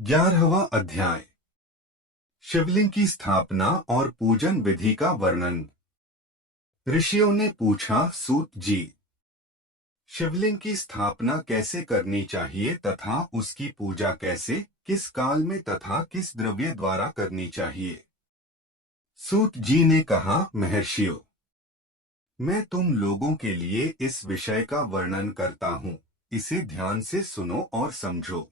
11वां अध्याय। शिवलिंग की स्थापना और पूजन विधि का वर्णन। ऋषियों ने पूछा, सूत जी, शिवलिंग की स्थापना कैसे करनी चाहिए तथा उसकी पूजा कैसे, किस काल में तथा किस द्रव्य द्वारा करनी चाहिए। सूत जी ने कहा, महर्षियों, मैं तुम लोगों के लिए इस विषय का वर्णन करता हूँ, इसे ध्यान से सुनो और समझो।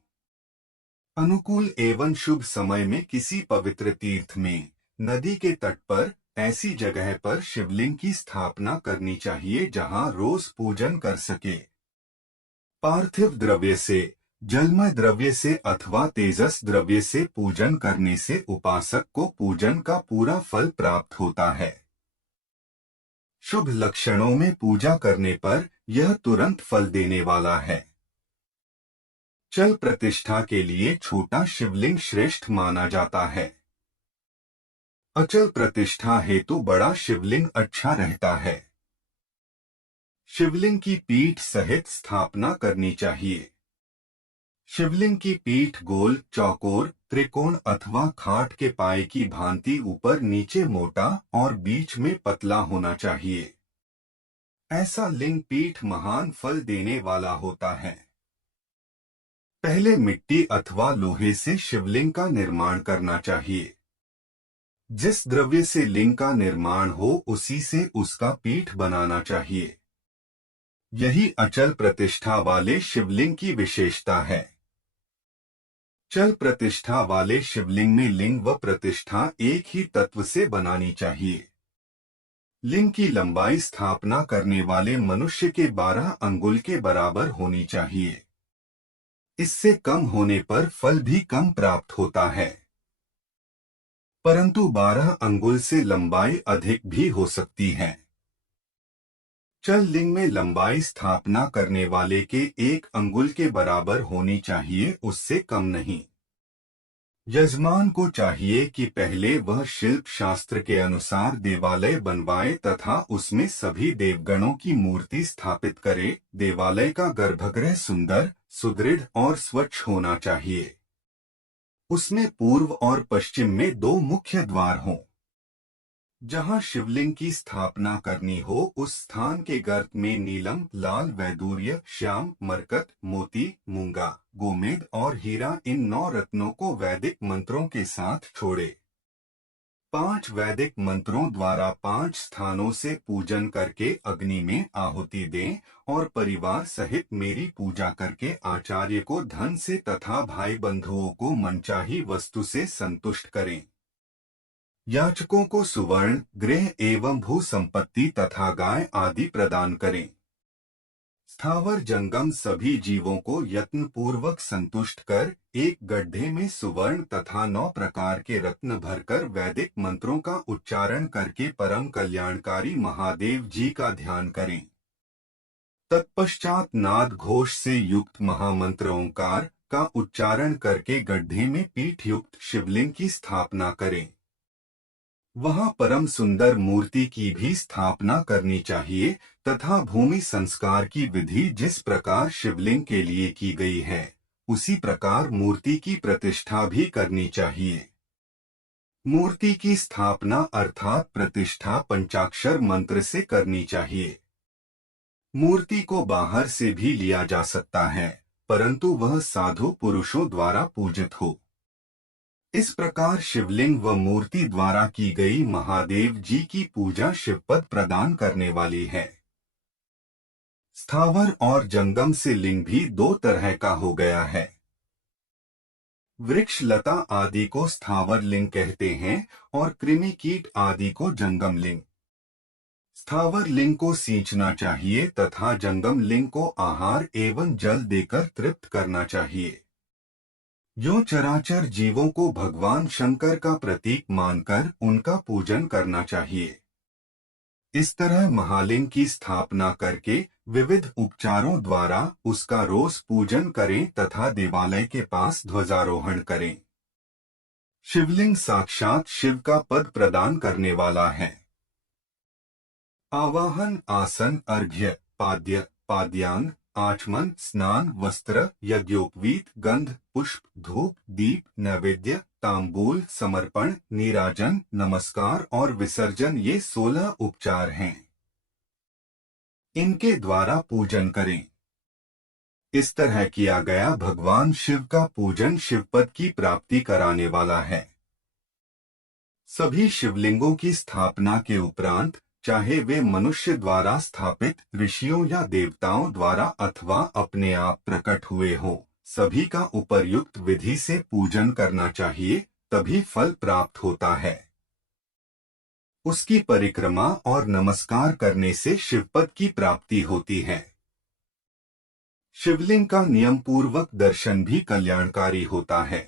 अनुकूल एवं शुभ समय में किसी पवित्र तीर्थ में, नदी के तट पर, ऐसी जगह पर शिवलिंग की स्थापना करनी चाहिए जहां रोज पूजन कर सके। पार्थिव द्रव्य से, जलमय द्रव्य से अथवा तेजस द्रव्य से पूजन करने से उपासक को पूजन का पूरा फल प्राप्त होता है। शुभ लक्षणों में पूजा करने पर यह तुरंत फल देने वाला है। चल प्रतिष्ठा के लिए छोटा शिवलिंग श्रेष्ठ माना जाता है। अचल प्रतिष्ठा हेतु बड़ा शिवलिंग अच्छा रहता है। शिवलिंग की पीठ सहित स्थापना करनी चाहिए। शिवलिंग की पीठ गोल, चौकोर, त्रिकोण अथवा खाट के पाए की भांति ऊपर नीचे मोटा और बीच में पतला होना चाहिए। ऐसा लिंग पीठ महान फल देने वाला होता है। पहले मिट्टी अथवा लोहे से शिवलिंग का निर्माण करना चाहिए। जिस द्रव्य से लिंग का निर्माण हो उसी से उसका पीठ बनाना चाहिए। यही अचल प्रतिष्ठा वाले शिवलिंग की विशेषता है। चल प्रतिष्ठा वाले शिवलिंग में लिंग व प्रतिष्ठा एक ही तत्व से बनानी चाहिए। लिंग की लंबाई स्थापना करने वाले मनुष्य के 12 अंगुल के बराबर होनी चाहिए। इससे कम होने पर फल भी कम प्राप्त होता है, परंतु 12 अंगुल से लंबाई अधिक भी हो सकती है। चल लिंग में लंबाई स्थापना करने वाले के 1 अंगुल के बराबर होनी चाहिए, उससे कम नहीं। यजमान को चाहिए कि पहले वह शिल्प शास्त्र के अनुसार देवालय बनवाए तथा उसमें सभी देवगणों की मूर्ति स्थापित करे। देवालय का गर्भगृह सुंदर, सुदृढ़ और स्वच्छ होना चाहिए। उसमें पूर्व और पश्चिम में 2 मुख्य द्वार हों। जहां शिवलिंग की स्थापना करनी हो उस स्थान के गर्त में नीलम, लाल, वैदूर्य, श्याम, मरकत, मोती, मूंगा, गोमेद और हीरा इन 9 रत्नों को वैदिक मंत्रों के साथ छोड़े। 5 वैदिक मंत्रों द्वारा 5 स्थानों से पूजन करके अग्नि में आहुति दें और परिवार सहित मेरी पूजा करके आचार्य को धन से तथा भाई बंधुओं को मनचाही वस्तु से संतुष्ट करें। याचकों को सुवर्ण, गृह एवं भू संपत्ति तथा गाय आदि प्रदान करें। स्थावर जंगम सभी जीवों को यत्न पूर्वक संतुष्ट कर एक गड्ढे में सुवर्ण तथा 9 प्रकार के रत्न भरकर वैदिक मंत्रों का उच्चारण करके परम कल्याणकारी महादेव जी का ध्यान करें। तत्पश्चात नाद घोष से युक्त महामंत्र ओंकार का उच्चारण करके गड्ढे में पीठ युक्त शिवलिंग की स्थापना करें। वहां परम सुंदर मूर्ति की भी स्थापना करनी चाहिए तथा भूमि संस्कार की विधि जिस प्रकार शिवलिंग के लिए की गई है उसी प्रकार मूर्ति की प्रतिष्ठा भी करनी चाहिए। मूर्ति की स्थापना अर्थात प्रतिष्ठा पंचाक्षर मंत्र से करनी चाहिए। मूर्ति को बाहर से भी लिया जा सकता है, परंतु वह साधु पुरुषों द्वारा पूजित हो। इस प्रकार शिवलिंग व मूर्ति द्वारा की गई महादेव जी की पूजा शिवपद प्रदान करने वाली है। स्थावर और जंगम से लिंग भी 2 तरह का हो गया है। वृक्ष लता आदि को स्थावर लिंग कहते हैं और कृमि कीट आदि को जंगम लिंग। स्थावर लिंग को सींचना चाहिए तथा जंगम लिंग को आहार एवं जल देकर तृप्त करना चाहिए। जो चराचर जीवों को भगवान शंकर का प्रतीक मानकर उनका पूजन करना चाहिए। इस तरह महालिंग की स्थापना करके विविध उपचारों द्वारा उसका रोज पूजन करें तथा देवालय के पास ध्वजारोहण करें। शिवलिंग साक्षात शिव का पद प्रदान करने वाला है। आवाहन, आसन, अर्घ्य, पाद्य, पाद्यांग आचमन, स्नान, वस्त्र, यज्ञोपवीत, गंध, पुष्प, धूप, दीप, नैवेद्य, तांबूल, समर्पण, नीराजन, नमस्कार और विसर्जन, ये 16 उपचार हैं। इनके द्वारा पूजन करें। इस तरह किया गया भगवान शिव का पूजन शिवपद की प्राप्ति कराने वाला है। सभी शिवलिंगों की स्थापना के उपरांत, चाहे वे मनुष्य द्वारा स्थापित, ऋषियों या देवताओं द्वारा अथवा अपने आप प्रकट हुए हो, सभी का उपर्युक्त विधि से पूजन करना चाहिए, तभी फल प्राप्त होता है। उसकी परिक्रमा और नमस्कार करने से शिवपद की प्राप्ति होती है। शिवलिंग का नियम पूर्वक दर्शन भी कल्याणकारी होता है।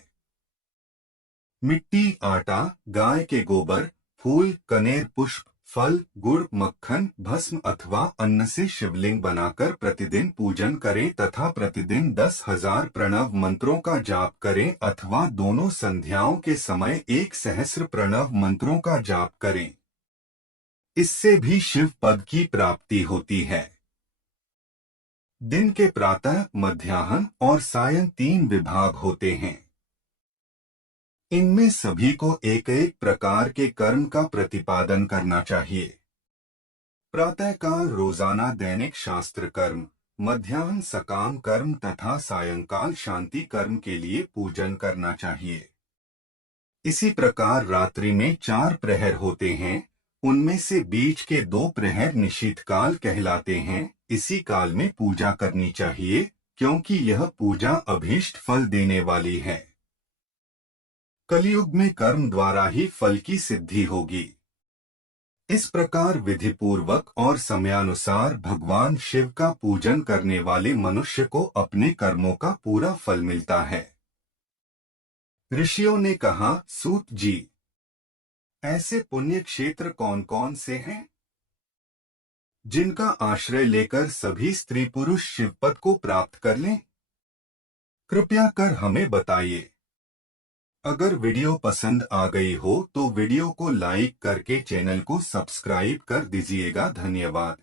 मिट्टी, आटा, गाय के गोबर, फूल, कनेर पुष्प, फल, गुड़, मक्खन, भस्म अथवा अन्न से शिवलिंग बनाकर प्रतिदिन पूजन करें तथा प्रतिदिन 10,000 प्रणव मंत्रों का जाप करें अथवा दोनों संध्याओं के समय 1 सहस्र प्रणव मंत्रों का जाप करें। इससे भी शिव पद की प्राप्ति होती है। दिन के प्रातः, मध्याह्न और सायं 3 विभाग होते हैं। इनमें सभी को एक एक प्रकार के कर्म का प्रतिपादन करना चाहिए। प्रातःकाल रोजाना दैनिक शास्त्र कर्म, मध्याह्न सकाम कर्म तथा सायंकाल शांति कर्म के लिए पूजन करना चाहिए। इसी प्रकार रात्रि में 4 प्रहर होते हैं, उनमें से बीच के 2 प्रहर निशीथकाल कहलाते हैं। इसी काल में पूजा करनी चाहिए, क्योंकि यह पूजा अभीष्ट फल देने वाली है। कलयुग में कर्म द्वारा ही फल की सिद्धि होगी। इस प्रकार विधिपूर्वक और समयानुसार भगवान शिव का पूजन करने वाले मनुष्य को अपने कर्मों का पूरा फल मिलता है। ऋषियों ने कहा, सूत जी, ऐसे पुण्य क्षेत्र कौन कौन से हैं, जिनका आश्रय लेकर सभी स्त्री पुरुष शिवपद को प्राप्त कर लें? कृपया कर हमें बताइए। अगर वीडियो पसंद आ गई हो तो वीडियो को लाइक करके चैनल को सब्सक्राइब कर दीजिएगा। धन्यवाद।